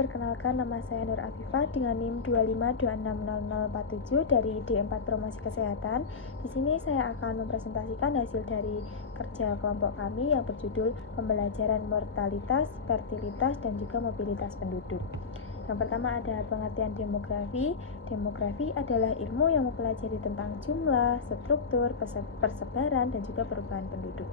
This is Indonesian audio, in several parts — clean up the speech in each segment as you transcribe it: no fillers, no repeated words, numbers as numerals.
perkenalkan nama saya Nur Afifah dengan NIM 252600047 dari D4 Promosi Kesehatan. Di sini saya akan mempresentasikan hasil dari kerja kelompok kami yang berjudul Pembelajaran Mortalitas, Fertilitas, dan juga Mobilitas Penduduk. Yang pertama ada pengertian demografi. Demografi adalah ilmu yang mempelajari tentang jumlah, struktur, persebaran, dan juga perubahan penduduk.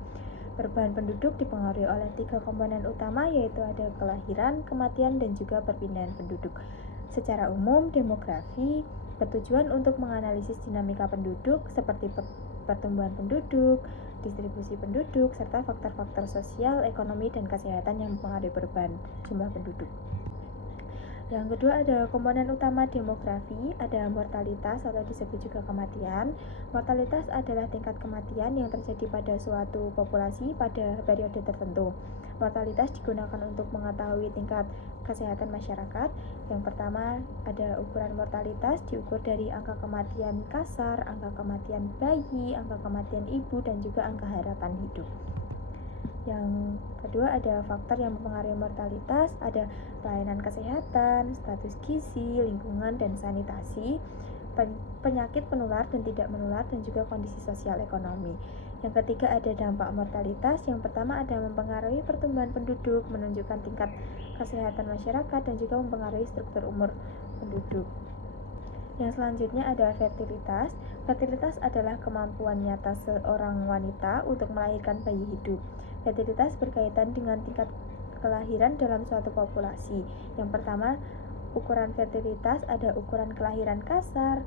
Perubahan penduduk dipengaruhi oleh 3 komponen utama, yaitu ada kelahiran, kematian, dan juga perpindahan penduduk. Secara umum, demografi bertujuan untuk menganalisis dinamika penduduk seperti pertumbuhan penduduk, distribusi penduduk, serta faktor-faktor sosial, ekonomi, dan kesehatan yang mempengaruhi perubahan jumlah penduduk. Yang kedua ada komponen utama demografi, ada mortalitas atau disebut juga kematian. Mortalitas adalah tingkat kematian yang terjadi pada suatu populasi pada periode tertentu. Mortalitas digunakan untuk mengetahui tingkat kesehatan masyarakat. Yang pertama ada ukuran mortalitas diukur dari angka kematian kasar, angka kematian bayi, angka kematian ibu, dan juga angka harapan hidup. Yang kedua ada faktor yang mempengaruhi mortalitas, ada pelayanan kesehatan, status gizi, lingkungan, dan sanitasi, penyakit penular dan tidak menular, dan juga kondisi sosial ekonomi. Yang ketiga ada dampak mortalitas. Yang pertama ada mempengaruhi pertumbuhan penduduk, menunjukkan tingkat kesehatan masyarakat, dan juga mempengaruhi struktur umur penduduk. Yang selanjutnya ada fertilitas. Fertilitas adalah kemampuan nyata seorang wanita untuk melahirkan bayi hidup. Fertilitas berkaitan dengan tingkat kelahiran dalam suatu populasi. Yang pertama, ukuran fertilitas ada ukuran kelahiran kasar,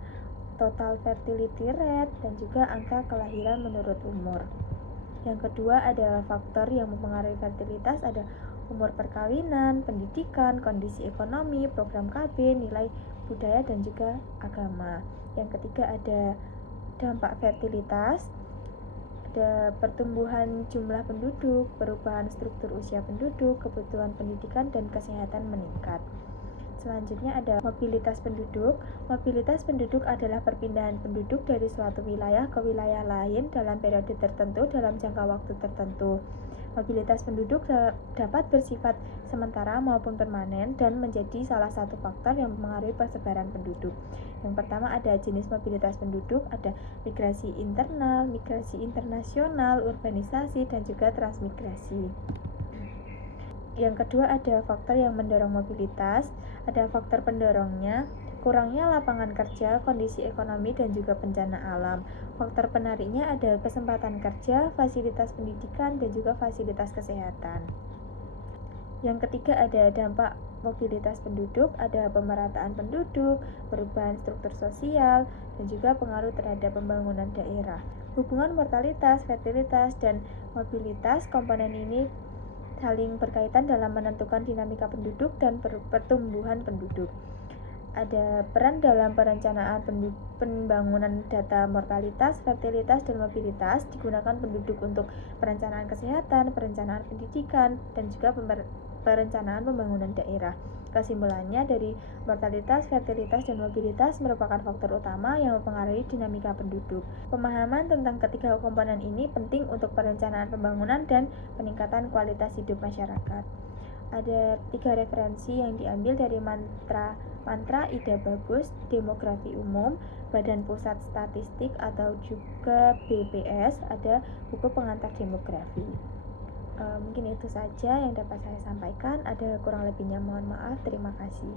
total fertility rate, dan juga angka kelahiran menurut umur. Yang kedua ada faktor yang mempengaruhi fertilitas, ada umur perkawinan, pendidikan, kondisi ekonomi, program KB, nilai budaya, dan juga agama. Yang ketiga ada dampak fertilitas, ada pertumbuhan jumlah penduduk, perubahan struktur usia penduduk, kebutuhan pendidikan, dan kesehatan meningkat. Selanjutnya ada mobilitas penduduk. Mobilitas penduduk adalah perpindahan penduduk dari suatu wilayah ke wilayah lain dalam periode tertentu dalam jangka waktu tertentu. Mobilitas penduduk dapat bersifat sementara maupun permanen dan menjadi salah satu faktor yang mempengaruhi persebaran penduduk. Yang pertama ada jenis mobilitas penduduk, ada migrasi internal, migrasi internasional, urbanisasi, dan juga transmigrasi. Yang kedua ada faktor yang mendorong mobilitas, ada faktor pendorongnya, kurangnya lapangan kerja, kondisi ekonomi, dan juga bencana alam. Faktor penariknya ada kesempatan kerja, fasilitas pendidikan, dan juga fasilitas kesehatan. Yang ketiga ada dampak mobilitas penduduk, ada pemerataan penduduk, perubahan struktur sosial, dan juga pengaruh terhadap pembangunan daerah. Hubungan mortalitas, fertilitas, dan mobilitas komponen ini saling berkaitan dalam menentukan dinamika penduduk dan pertumbuhan penduduk. Ada peran dalam perencanaan pembangunan data mortalitas, fertilitas, dan mobilitas digunakan penduduk untuk perencanaan kesehatan, perencanaan pendidikan, dan juga perencanaan pembangunan daerah. Kesimpulannya dari mortalitas, fertilitas, dan mobilitas merupakan faktor utama yang mempengaruhi dinamika penduduk. Pemahaman tentang ketiga komponen ini penting untuk perencanaan pembangunan dan peningkatan kualitas hidup masyarakat. Ada 3 referensi yang diambil dari mantra Ida Bagus, Demografi Umum, Badan Pusat Statistik atau juga BPS, ada buku pengantar demografi. Mungkin itu saja yang dapat saya sampaikan. Ada kurang lebihnya mohon maaf. Terima kasih.